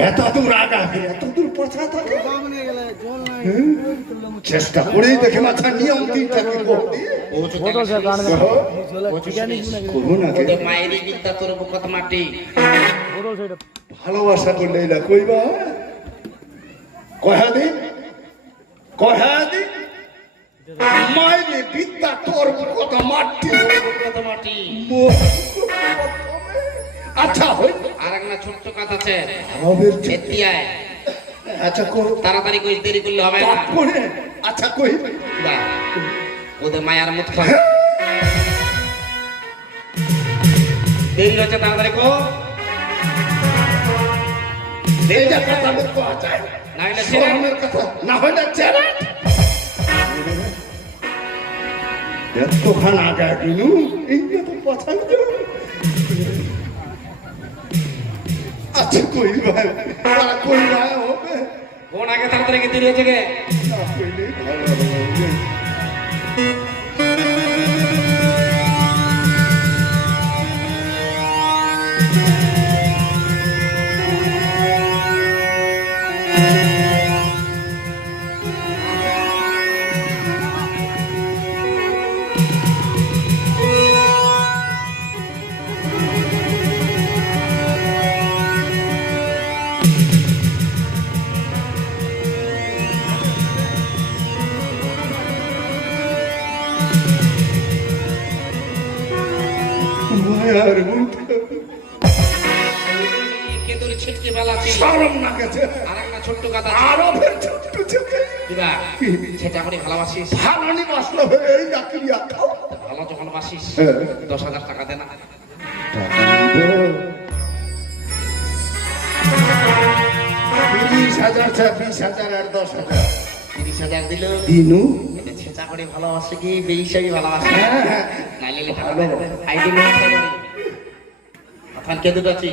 এত দূর আগাবে এত দূর পছা থাকে। চেষ্টা করেই দেখে মাথা নিয়ম তিনটা কি করতে করব? না ওদের মায়েরই বিদ্যা তোর বুকত ভালোবাসা করলে এরা কইবা কহা দিন মাইলে বিদ্যা তোর কথা মাটি। বুকত মাটি একটা কাজ আছে এতিয়ায়। আচ্ছা কো তাড়াতাড়ি কই দেরি করলে হবে না। করে আচ্ছা কই? বা, ওদের মায়ার মুখ খাবে দেরি হচ্ছে তাড়াতাড়ি কো। এইটা কথা আমি কোয়া যায় না হলে ছেড়ে শরমের কথা না হলে চেরা এতখান আগা কিনু এইটা তো পছন্দ। আচ্ছা কই ভাই? আর কই ভাই? হবে। কোন আগে তাড়াতাড়ি কি দিয়ে থেকে কইলেই ভালো হবে খাও ভালো যখন বাসিস হ্যাঁ। দশ হাজার টাকা দে তিরিশ হাজার ছাব্বিশ হাজার আর দশ হাজার। তিরিশ হাজার দিল। দিনু। ছেঁচা করে ভালোবাসে কি? বেইসাই ভালোবাসে? হ্যাঁ হ্যাঁ। নাইলে এখন কে দুটো আছি